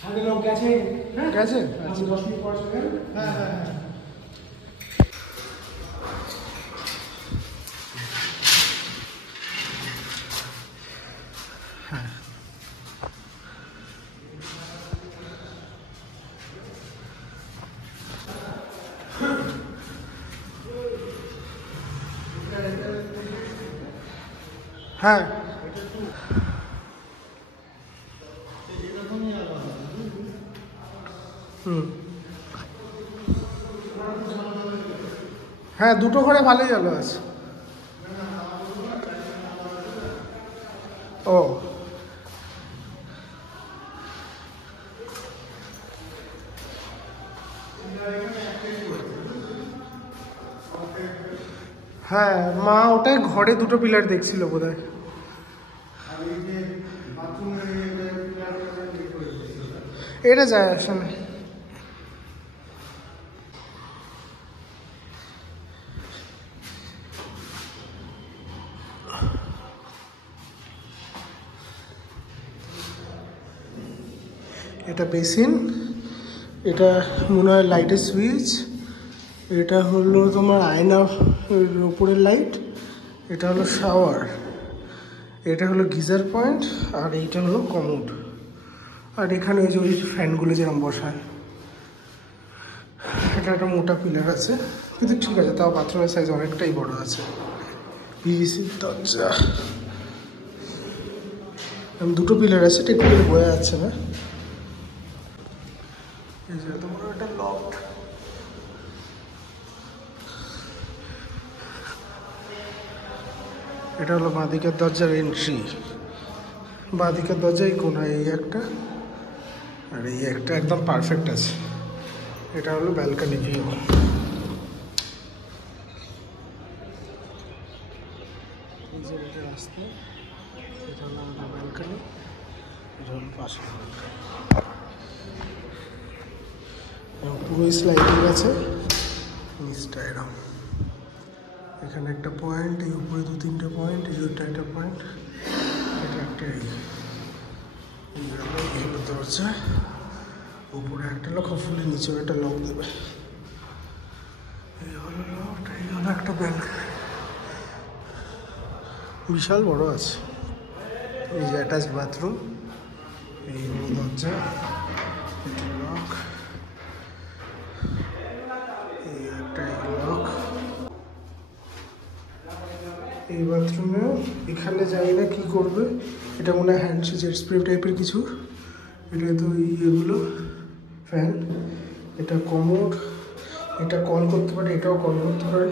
সামনে লোক গেছে। হ্যাঁ গেছে, আচ্ছা 10 মিনিট পর চলে যাবে। হ্যাঁ হ্যাঁ হ্যাঁ হ্যাঁ হ্যাঁ দুটো ঘরে ভালোই আলো আছে। ও হ্যাঁ মা ওটাই ঘরে দুটো পিলার দেখছিল বোধহয়। এটা যায় আসে না। এটা বেসিন, এটা মনে হয় লাইটের সুইচ, এটা হলো তোমার আয়না উপরের লাইট, এটা হলো শাওয়ার, এটা হলো গিজার পয়েন্ট, আর এইটা হলো কমোড। আর এখানে ওই যে ওই ফ্যানগুলো যেরকম বসায়, এটা একটা মোটা পিলার আছে কিন্তু ঠিক আছে, তাও বাথরুমের সাইজ অনেকটাই বড় আছে। পিভিসির দরজা, দুটো পিলার আছে, ঠিক করে বোঝা যাচ্ছে না। এই যে তোমার একটা লক, এটা হলো বাঁদিকের দরজার এন্ট্রি। বাঁদিকের দরজায় কোনায় এই একটা আর এই একটা একদম পারফেক্ট আছে। এটা হলো ব্যালকনি ভিউ। এই যে এটা রাস্তা, এটা হলো আমাদের ব্যালকনি, এটা হলো পাশে পুরো স্লাইডিং আছে নিচটা এরকম। এখানে একটা পয়েন্ট, এই উপরে 2-3টে পয়েন্ট, এই ওইটা একটা পয়েন্ট, এটা একটা এই হলো দরজা। উপরে একটা লক, ফুলে নিচেও একটা লক দেবে। এই হলো লক, এই হলো একটা ব্যালকনি, বিশাল বড় আছে। এই যে অ্যাটাচ বাথরুম, এই হলো দরজা, এটা লক, এই একটা লক। এই বাথরুমেও এখানে জানি না কী করবে, এটা মনে হয় হ্যান্ড জেট স্প্রে টাইপের কিছু। এটা তো ইয়েগুলো ফ্যান, এটা কমোড, এটা কল করতে পারে, এটাও কল করতে পারে।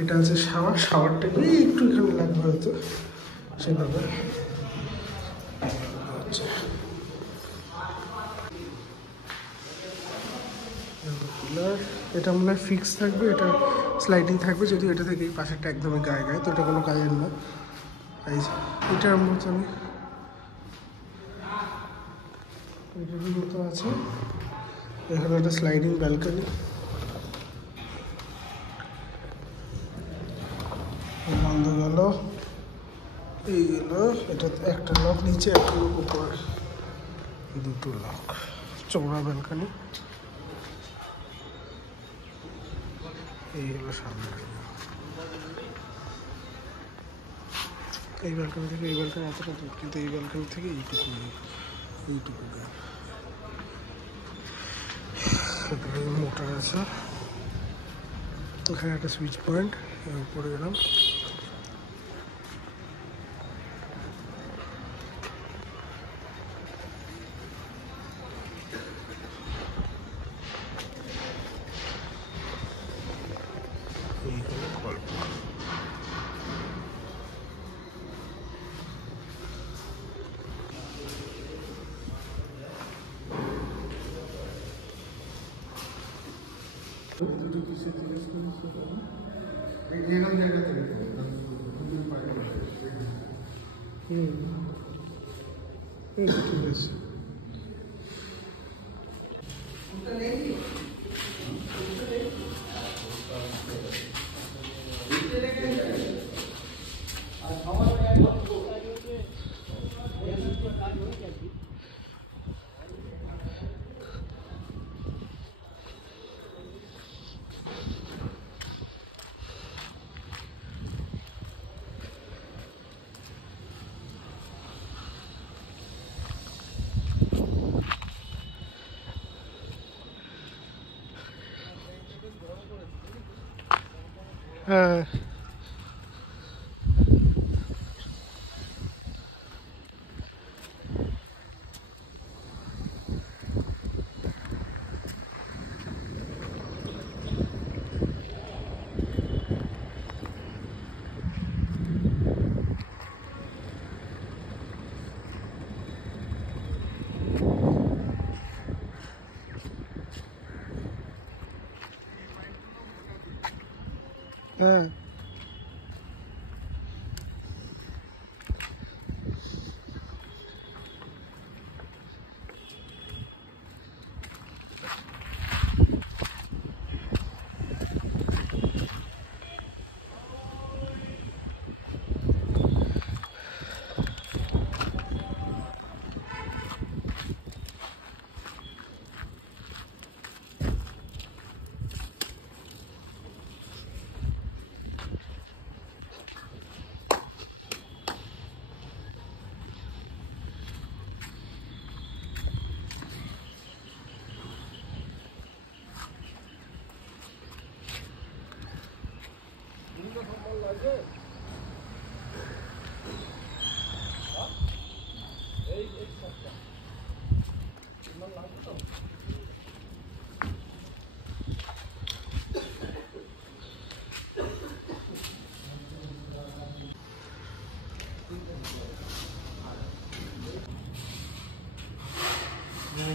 এটা আছে শাওয়ার, শাওয়ারটাকে একটু এখানে লাগবে হয়তো সেভাবে। আচ্ছা এটা মনে হয় ফিক্স থাকবে, এটা স্লাইডিং থাকবে, যদি এটা থেকে এই পাশেরটা একদমই গায়ে গায়ে, তো এটা কোনো কাজের না। এই যে এটার মতনই এটার মতো আছে। এখানে একটা স্লাইডিং ব্যালকনি, বন্ধ গেল, এই গেল। এটা একটা লক নিচে, একটা লক উপরে, দুটো লক, চৌড়া ব্যালকনি। এই হলো সামনে। এই ব্যালকনি থেকে এই ব্যালকনি এতটা দূর, কিন্তু এই ব্যালকনি থেকে এইটুকু মোটর আছে। এখানে একটা সুইচ পয়েন্ট, উপরে গেলাম। ঠিক আছে। হ্যাঁ হ্যাঁ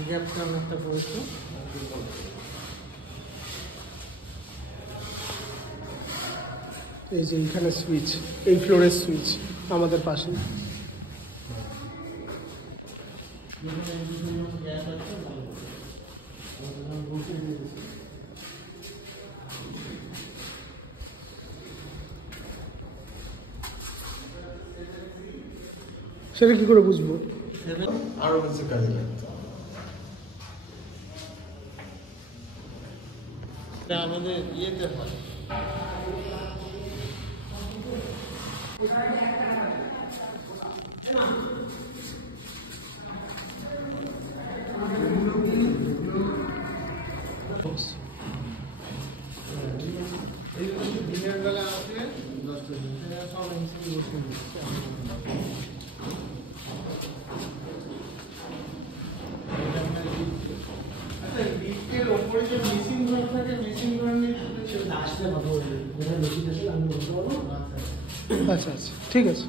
গ্যাপটা অনেকটা পড়েছে। এই যে এইখানে সুইচ, এই ফ্লোরের সুইচ আমাদের পাশে। সেটা কি করে বুঝবো? আরো বেশি কাজে লাগতো। আমাদের ইয়েতে হয় দিনের বেলা আসলে 10টা সব এমসিবি বসে দিচ্ছে। লিফটের ওপরে যে মেশিন ঘর থাকে, মেশিন ঘর নিয়ে আসলে কথা বলবে, যেটা মেশিন আছে আমি বলতে পারবো। আচ্ছা আচ্ছা, ঠিক আছে।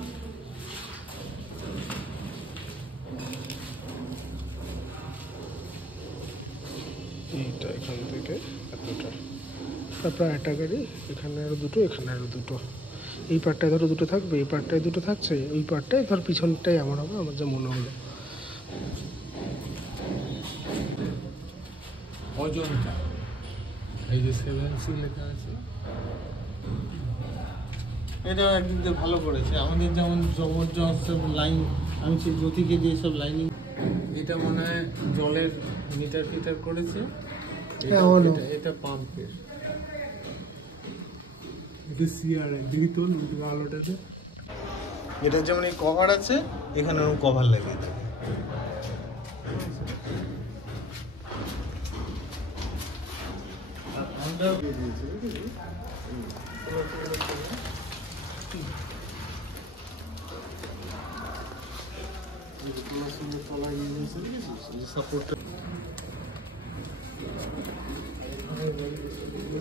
এইটা এখান থেকে এতটা, তারপর একটা গাড়ি, এখানে আরো দুটো, এখানে আরো দুটো। এই পার্টটায় ধরো দুটো থাকবে, এই পার্টটায় দুটো থাকছে, ওই পার্টটায় ধর পিছনটাই আমার হবে, আমার যা মনে হলো। ওজনটা এই যে 7C লেখা আছে, এটা একদিক দিয়ে ভালো করেছে। আমাদের যেমন সব লাইন, আমি সেই জ্যোতিকে দিয়ে সব লাইনিং, এটা মনে হয় জলের মিটার ফিটার করেছে। এটা পাম্পের, এটা সিআরএ দ্বিতল আলোটাতে। এটা যেমন এই কভার আছে, এখানে কভার লাগিয়ে থাকে।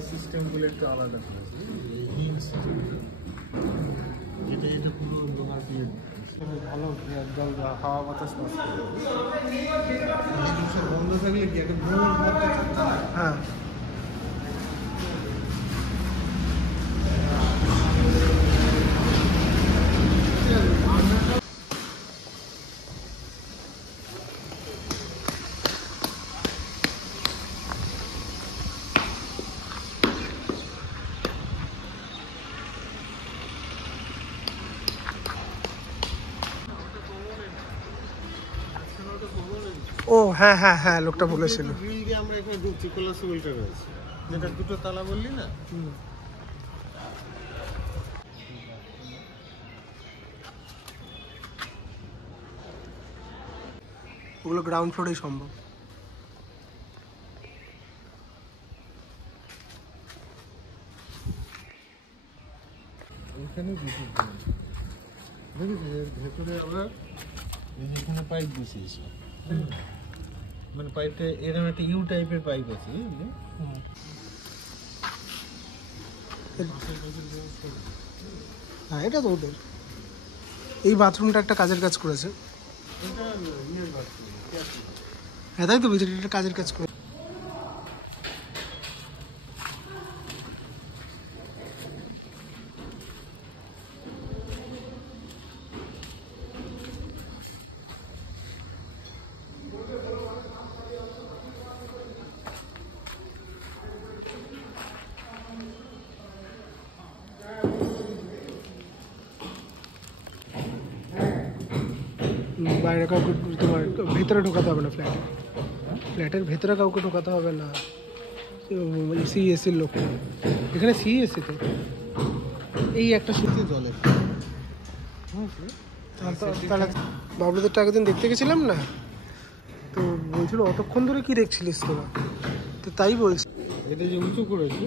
সিস্টেমগুলো একটু আলাদা করেছে, এটা পুরো লোহার দিয়ে ভালো জল হাওয়া বাতাস পাস করে। বন্ধ থাকলে কি একটা ঘুমোর মধ্যে থাকতো না। হ্যাঁ ও হ্যাঁ হ্যাঁ হ্যাঁ, লোকটা বলেছিল। গ্রিল দিয়ে আমরা এখানে ঢুকছি, কোলাসিবলটা রয়েছে, যেটা দুটো তালা বললি না। ওগুলো গ্রাউন্ড ফ্লোরেই সম্ভব। এখানে বিদ্যুৎ দেখেছি এর ভেতরে আবার এই যে এখানে পাইপ বসিয়েছে, মানে পাইপটা এরকম একটা ইউ টাইপের পাইপ আছে, বুঝলি? হ্যাঁ, এটা তো ওদের এই বাথরুমটা একটা কাজের কাজ করেছে। এটা ইয়ের বাথরুম, হ্যাঁ তাই তো বলছি, এটা কাজের কাজ করে। বাইরে কাউকে তোমার ভেতরে ঢোকাতে হবে না, ফ্ল্যাটের ভেতরে কাউকে ঢোকাতে হবে না, সিএসির লোক। এখানে সিএসি তো এই একটা শীতে জলে তাহলে বাবলুদের আগের দিন দেখতে গেছিলাম না, তো বলছিল অতক্ষণ ধরে কি দেখছিলিস তোরা, তো তাই বলছি। এটা যে উঁচু করেছে